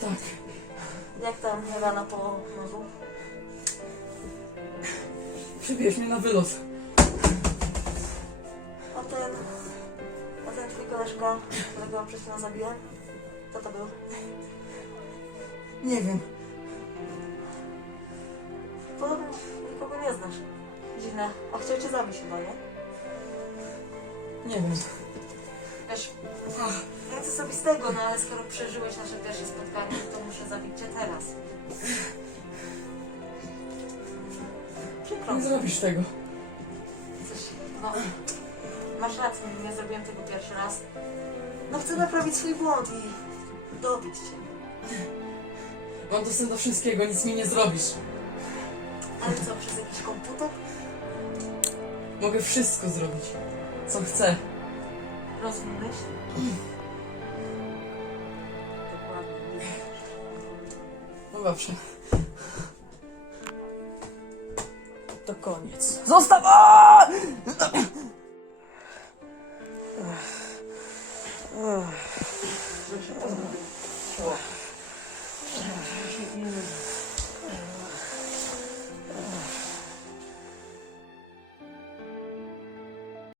Tak. Jak tam rana po nożu? Przybierz mnie na wylot. A ten... A ten twój koleżka, którego przed chwilą zabiłem? Kto to był? Nie wiem. Podobno nikogo nie znasz. Dziwne. A chciał cię zabić chyba, nie? Nie wiem. Wiesz, ja chcę sobie z tego, no ale skoro przeżyłeś nasze pierwsze spotkanie, to muszę zabić cię teraz. Przykro Nie zrobisz tego. Coś, no, masz rację, nie zrobiłem tego pierwszy raz. No chcę naprawić swój błąd i dobić cię. Mam dostęp do wszystkiego, nic mi nie zrobisz. Ale co, przez jakiś komputer? Mogę wszystko zrobić. Co chcę. Rozwój myśli? Dokładnie. nie. No dobrze. To koniec. Zostaw! Aaaa!